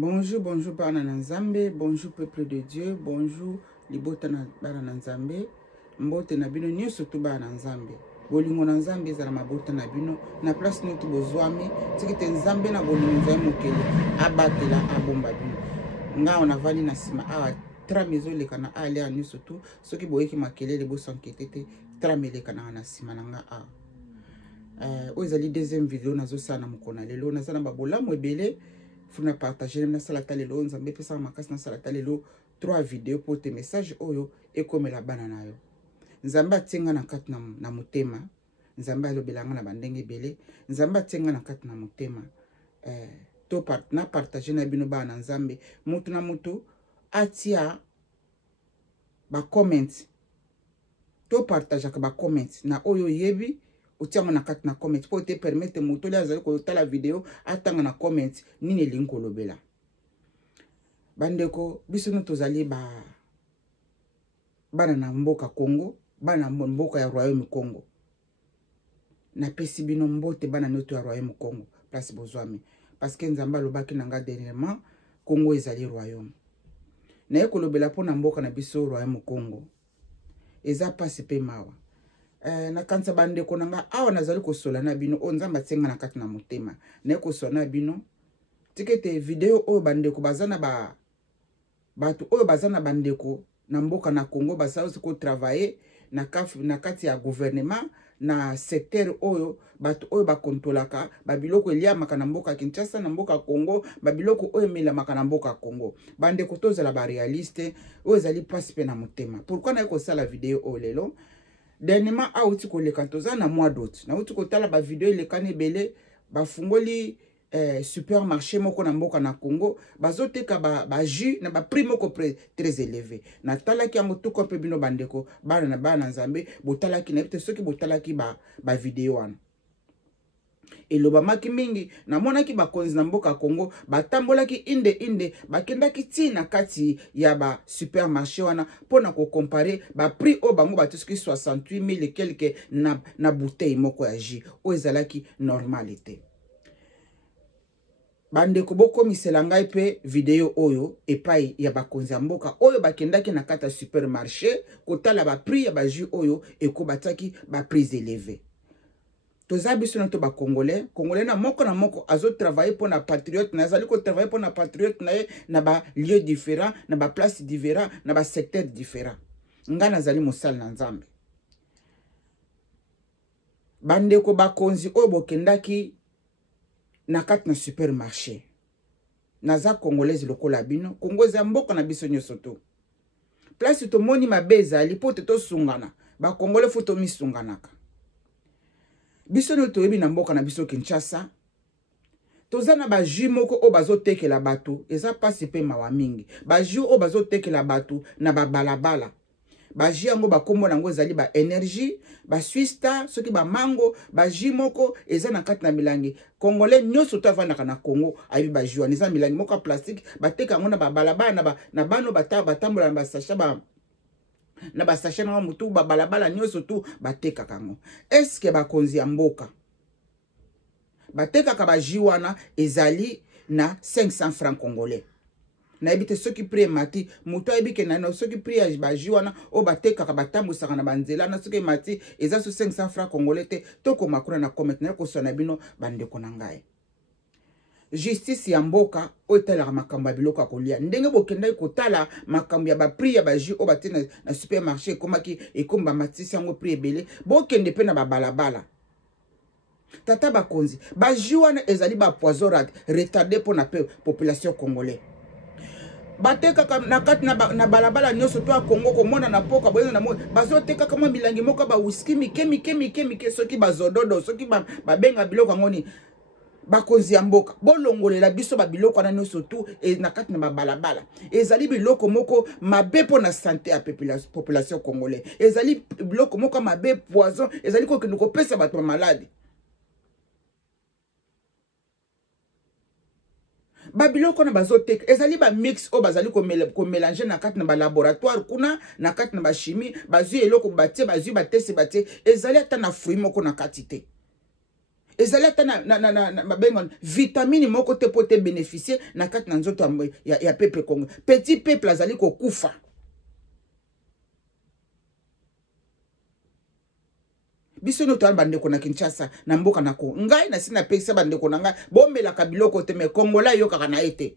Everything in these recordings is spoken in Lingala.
Bonjour, bonjour, Bana Nzambe, bonjour, peuple de Dieu, bonjour, Libota Bana Nzambe, Mbote Nabino, Nyo surtout Bana Nzambe. Bolingo na Nzambe za mabota na bino, na place nous tout bozwami, tikete Nzambe na bolingo za mokele, abatela abomba bino. Nga on avali na sima, tramizo le kana ale a Nyo surtout, soki boyeki makele le bo sanketete, tramele kana na sima na nga Ozali deuxième vidéo nazo sana mukona lelo, na sana babola mwebele, Funa partager na salata lelo Nzambe pesa makasi na salata lelo 3 vidéos pour tes messages oyo ekomela bana nayo. Nzambe atenga na kati na motema. Nzambe alobelanga na bandenge bele. Nzambe atenga na kati na motema. Na partager na bino bana Nzambe. Mutu na mutu atia ba comment. To partager ka ba comment na oyo yebi. Utiamo na kati na comment pour te permettre moto la zali ko tala video atanga na comment nini linko lobela bandeko biso no tozali bana na mboka Congo bana mboka ya Royaume Congo na pesi bino mbote bana noto ya Royaume Congo place bozwami parce que Nzamba lobaki nanga dernièrement Congo ezali Royaume na yeko lobela pona mboka na biso Royaume Congo eza pasi pe mawa na kanisa bandeko nanga awa nazali kosola na bino o Nzamba tsenga na kati na motema na kosola na bino tikete video oyo bandeko bazana batu oyo bazana bandeko na mboka na Congo basala ko travailler na kati ya gouvernement na secteur oyo batu oyo bakontolaka babiloko eliamaka na mboka Kinshasa na mboka Congo babiloko oyo emelamaka na mboka Congo bandeko tozala ba realiste oyo ezali pasi pe na motema pourquoi na kosala video oyo lelo dernièrement auti ko leka toza na mois d'août na auti ko tala ba vidéo lekane belé ba fungoli supermarché moko na mboka na Congo bazoteka ba jus na ba prix moko très élevé na talaki yango to ko pe bino bandeko bana na bana Nzambe botalaki na bite soki botalaki ba vidéo wana eloba maki mingi na monaki bakonzi na mboka Congo batambolaki inde bakendaki tina kati ya ba supermarché wana pona ko comparer ba prix o bango batuski 68 000 et quelques na bouteille moko ya jus o ezalaki normalité bandeko boko misela ngai pe video oyo epai ya bakonzi ya mboka oyo bakendaki na kata supermarché kotala ba prix ya ba jus oyo ekobataki ba prix élevé toza biso na to ba congolais na moko azo travailler pour na patriote na azali ko travailler pour na patriote na ba lieu différent na ba place différent na ba secteur différent nga nazali mosala na Nzambe bandeko bakonzi oyo bokendaki na kati na supermarché naza congolaise lokola bino Congo za mboka na biso nyoso to place to moni mabeza lipote to sungana ba congolais foto misunganaka biso no toyebi na mboka na biso Kinshasa tozana ba jus moko o bazotekela bato eza pasi pe mawa mingi ba jus o bazotekela bato na ba balabala ba jus yango bakombo nango ezali ba énergie ba Swista soki ba mango ba jus moko eza na kati na milangi congolais nyoso to avandaka na Congo ayebi ba jus eza milangi moko plastique bateka yango na ba balabala na bano batambola na ba sachet na ba sachet na mutu ba balabala nyoso tu bateka kango est-ce que bakonzi ya mboka bateka ka ba jus wana ezali na 500 francs congolais na ebite soki prix mati mutu ebike na soki prix ya ba jus wana o bateka ka batambusaka na banzela na soki mati eza so 500 francs congolais te toko makuna na comment na ko sona bino bandeko na ngai justice ya mboka otala makambo ya biloko kolia ndenge bokendai kotala makambo ya ba prix ya ba jus o batina na supermarché komaki ekomba matisi yango prix ebele bokende pe na ba balabala tata bakonzi ba jus wana ezali ba poison retardé pour na population congolais bateka na kati na balabala nyoso to Congo komona na poka boyena na mo bazoteka kama milangi moko ba whisky mike soki bazododo soki babenga biloko ngoni bakonzi ya mboka bolongolela biso ba biloko na nyoso tu na kati na balabala ezali biloko moko mabe po na santé ya population congolais ezali biloko moko mabe poison ezali ko kende ko pesa bato malade babiloko na bazoteka ezali ba mix o bazali ko mélanger na kati na ba laboratoire kuna na kati na ba chimie bazui eloko batie bazui batese batie ezali ata na fruit moko na kati te ezali ata na babenga vitamine moko te po te bénéficier na kati na nzoto ya peuple Congo. Petit peuple azali kokufa. Biso no to bandeko na Kinshasa na mboka na ko. Ngai na sina pesa bandeko na ngai bomela kabiloko te me Kongola yo kaka na ete.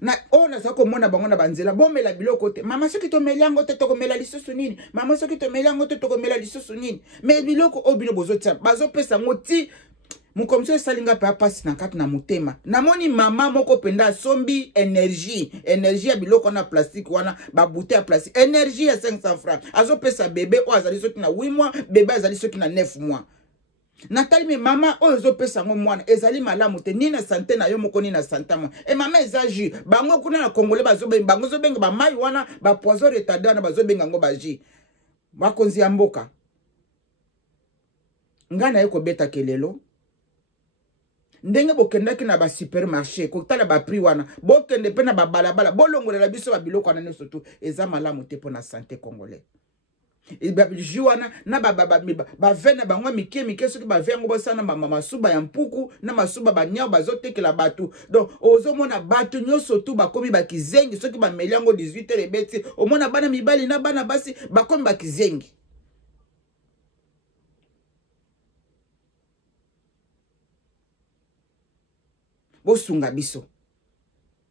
Na ona sako mona bango na banzela bomela biloko te. Mama soki to melango te to komela lisusu nini? Mama soki to melango te to komela lisusu nini? Me biloko obino bozotia bazo pesa ngoti mukomso salinga pa pasi na kati na mutema. Namoni mama moko penda sombi énergie ya biloko na plastique wana ba bouteille ya plastique. Énergie ya 500 francs. Azo pesa bébé o azali soki na 8 mois, bébé azali soki na 9 mois. Natali me mama o ezo pesa ngo mwana ezali malamu te ni na santé na yo moko ni na santé mo. E mama ezaji bango kuna na Congolais bango zo benga ba mai wana ba poison retardant na bazo benga ngo baji. Bakonzi ya mboka. Ngana yeko beta kelelo. Ndenge bokendaki na ba supermarché kokutala ba prix wana bokende pe na ba balabala bolongolela biso ba biloko wana nyonso tu eza malamu te pona santé congolais. E ba juana na ba vena bango mike soki ba vengo bosana masuba ya mpuku na masuba ba nyao bazotekela batu. Donc ozomona batu nyonso tu bakomi bakizengi soki ba meliango 18h ebeti omona bana mibali na bana basi bakomi bakizengi. Bosunga biso.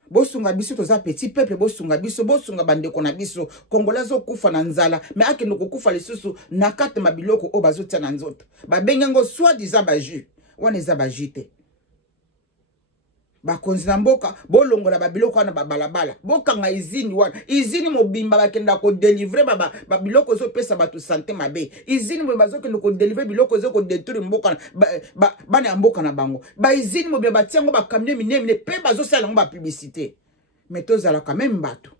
Bosunga biso toza petit peuple bosunga biso bosunga bandeko na biso Congolais zo kufa na nzala mais akende kokufa lisusu na kati mabiloko o bazotia na nzoto. Ba bengango soi-disant ba jus. Wana eza ba jus te. Bakonzi na mboka bolongola babiloko wana babalabala bokanga izini wana izini mobimba bakenda ko délivrer babiloko zo pesa batu santé mabe izini mo bazokenda ko délivrer biloko zo ko détruire mboka bana ya mboka na bango ba izini mobimba batiango ba camion minene pe bazo sala ngo ba publicité mais tozala quand même batu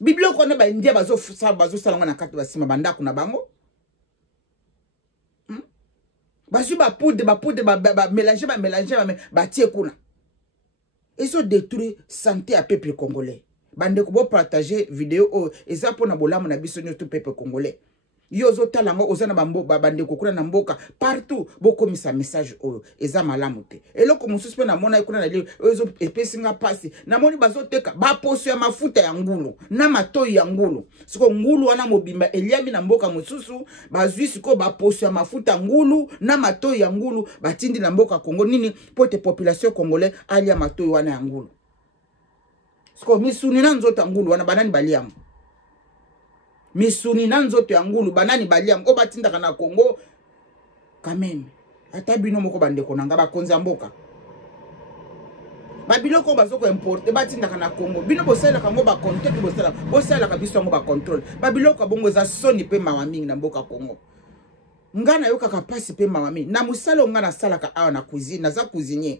bibiloko na ba india bazo sala ngo na kati basima bandako na bango. Basu ba poudre mélanger tie kuna. Ils ont détruit santé à peuple congolais. Bande ko partager vidéo eza pona bolamu na biso nyoto peuple congolais. Yozo talango ozana bambo bande ko kuna na mboka partout bokomisa message oyo eza malamu te. Eloko mususu na mona kuna na lio ozo epesinga pasi. Na moni bazoteka ba poso ya mafuta ya ngulu na matoi ya ngulu. Siko ngulu wana mobimba eliami na mboka mususu bazwi siko ba poso ya mafuta ngulu na matoi ya ngulu batindi na mboka Kongo nini pote population congolais alia matoi wana ya ngulu. Siko misuni na nzota ngulu wana banani baliamu. Misuni na nzoto ya ngulu banani baliam o batindaka na Congo quand même ata bino moko bandeko nanga bakonzi ya mboka babiloko bazoko importer batindaka na Congo bino bosala kango ba contrôle bosala ka biso ngo ba contrôle babiloko bongo za soni pe mawa mingi na mboka Congo ngana yoka ka pasi pe mawa mingi na musalo ngana salaka awa na cuisine na za cuisinier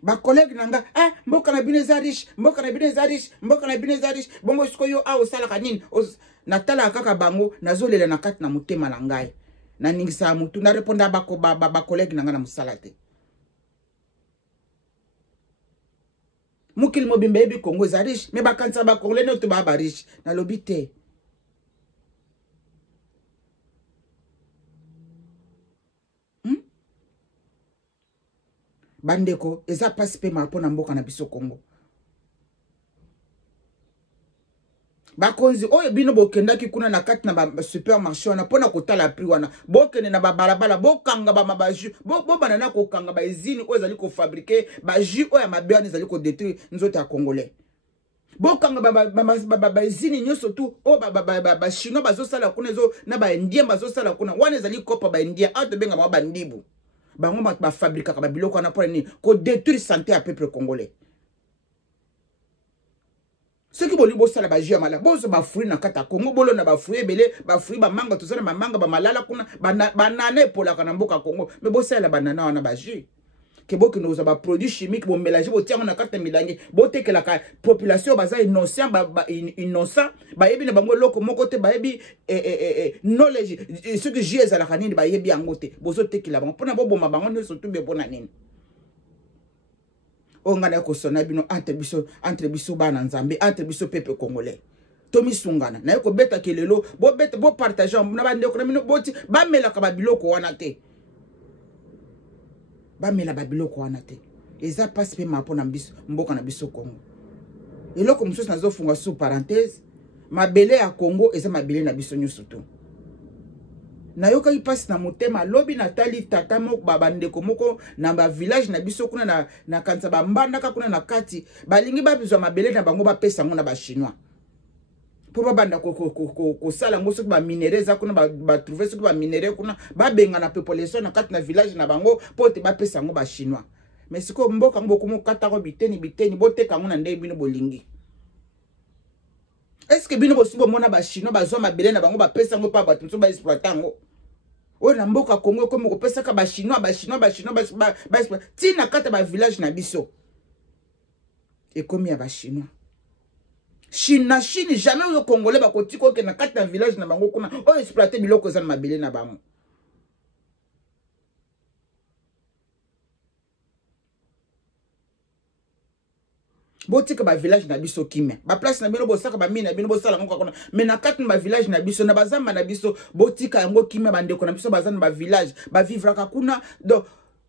ba collègue nanga mboka na bino za riche mboka na bino za riche bongo siko yo a osala kanini natala kaka bango nazolela na kati na mutema na ngai na ningisa mutu na reponda ba collègue nanga na musala te mukil mobimbe bi Congo za riche me bakanisa ba congolais no to ba riche na lobite bandeko eza pasi pe mapo na mboka na biso Congo bakonzi oyo bino bokendaki kuna na kati na ba supermarché wana pona kotala prix wana bokende na balabala bokanga ba mabaju bobana na kokanga ba usine oyo ezali ko fabriquer ba jus oyo ya mabe wana ezali ko détruire nzoto ya congolais bokanga ba usine nyoso tu o ba chinois bazosala kuna ezo na ba indien bazosala kuna wana ezali kopa ba indien ato benga ba ndibu bango ba fabriquer ka ba biloko wana pour ni ko détruire santé à peuple congolais. Ceux qui boli bosala ba jia mala bozo ba fruit na kata Congo bolo na ba fruit belé ba fruit ba manga tozana ba manga ba malala kuna banana epola kana mboka Congo mais bosala banana wana ba jus ke boki noza ba produit chimique bo mélanger bo tiango na kata milangi bo tekela ka population baza innocent innocent ba yebi na bango loko moko te ba yebi knowledge ce que jus ezala kanini ba yebi angote bozo tekela bango pona bo boma bango ne surtout be bona nini on a ko sona bino entre biso bana nzambe entre biso peuple congolais Tomi sungana na yoko beta kelelo bo beta bo partager na bande ko na mino boti ba mela ka babiloko wana te ba mela babiloko wana te eza passe pe ma pona biso mboka na biso Congo eloko mususu nazo funga sous parenthèse mabele ya Congo eza mabele na biso nyusu to na yoka yi passe na motema lobi natali tata moko babandeko moko na ba village na biso kuna na kanza ba mbanda ka kuna na kati balingi ba bizwa mabele na bango ba pesa ngo na ba chinois po ba banda ko sala ngo soki ba minere za kuna ba trouver soki ba minere kuna ba benga na population na kati na village na bango po te ba pesa ngo ba chinois mais siko mboka ngo ko kata ko biteni boteka ngo na ndey bino bolingi. Est-ce que bino bosubo mona ba chinois bazwa mabele na bango ba pesa ngo pa ba tumso ba exploiter ngo o na mboka Congo ko mo ko pesa ka ba chinois tina kata ba village na biso e komi ya ba chinois Chine jamais yo congolais ba kotiko ke na kati na village na bango kuna o exploiter biloko za na mabele na bango. Botika ba village na biso kimia ba place na bino bosaka ba mine na bino bosala ngo kona mais na kati na ba village na biso na bazamba na biso botika yango kimia bandeko na biso bazana ba village ba vivre ka kuna do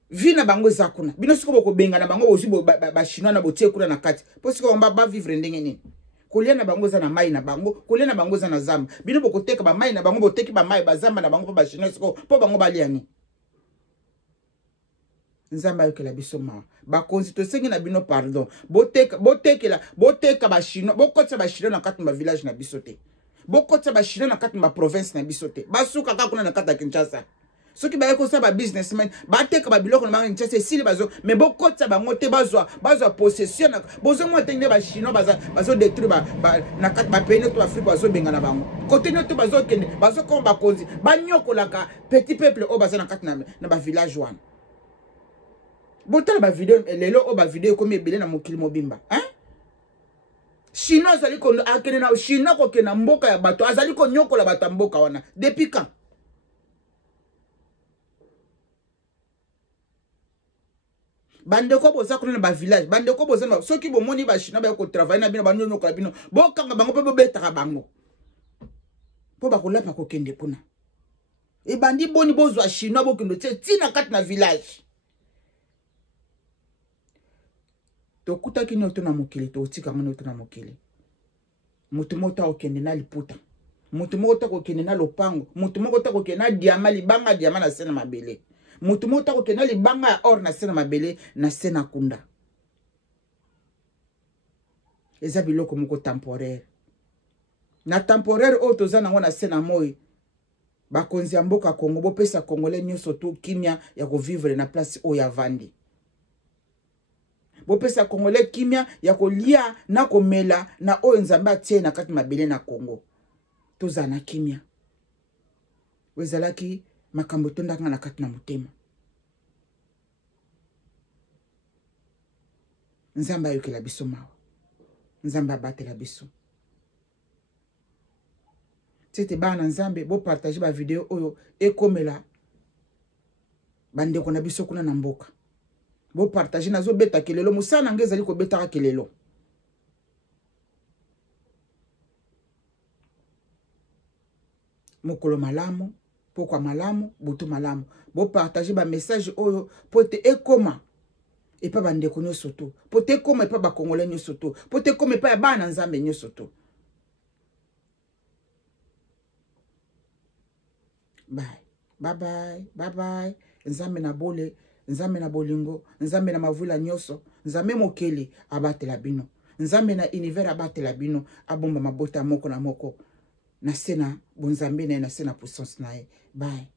vina bango za kuna bino siko boko benga na bango bozi ba chinois na botie kuna na kati po siko ba vivre ndenge nini kolia na bango za na mai na bango kolia na bango za na zamba bino boko teka ba mai na bango boteki ba mai ba zamba na bango po ba chinois siko po bango baliani nzamba yokela biso ma ba constitution na bino pardon boteka ba chinois bokotsa ba chinois na kati ba village na biso te bokotsa ba chinois na kati ba province na biso te basuka ka kuna na kati ya Kinshasa soki ba yeko sa ba businessmen ba teka ba biloko na bango Kinshasa esili bazo mais bokotsa bango te bazwa possession na bozo mo tenge ba chinois bazo détruire ba na kati ba pays to Afrique bazo benga na bango côté no to bazo kende bazo ko ba konzi ba nyokolaka petit peuple o bazo na kati na ba village wana. Botala ba video lelo o ba video comme ebele na mokili mobimba hein chinois azali ko akene na chinois ko kena mboka ya bato azali ko nyokola bato mboka wana depuis quand bande ko boza kuna na ba village bande ko boza na soki bo moni ba chinois ba ko travailler na bino ba nyokola bino bokanga bango pe bobetaka bango po ba kolapa ko kende kuna e bandi boni bozwa chinois bokendo tina kati na village tokuta kino to na mokili to tika ngano to na mokili mutu mota okende na liputa mutu mota okende na lopango mutu mota okende na diama libanga diama na sena mabele mutu mota okende na libanga ya or na sena mabele na sena kunda eza biloko moko temporaire na temporaire o tozana ngo na sena moi bakonzi ya mboka Congo bopesa congolais nyonso to kimia ya ko vivre na place o ya vandi bopesa congolais kimia ya kolia na komela na oyo nzambe atie na kati mabele na Congo tozana kimia wezalaki makambo tondanga na kati na motema nzambe ayokela biso mawa nzambe abatela biso tete bana nzambe bo partager ba video oyo ekomela bandeko na biso kuna na mboka bo partager nazo beta kelelo musana ngezali ko beta kelelo mokolo malamu pokwa malamu butu malamu bo partager ba message oyo pote ekoma et pas bandeko nyonso to pote ekoma et pas ba congolais nyonso to pote ekoma et pas bana nzambe nyonso to bye bye nzambe na bole nzambe na bolingo nzambe na mavula nyonso nzambe mokeli abatela bino nzambe na univers abatela bino abomba mabota moko na moko na sena bonzambe na sena puissance na bye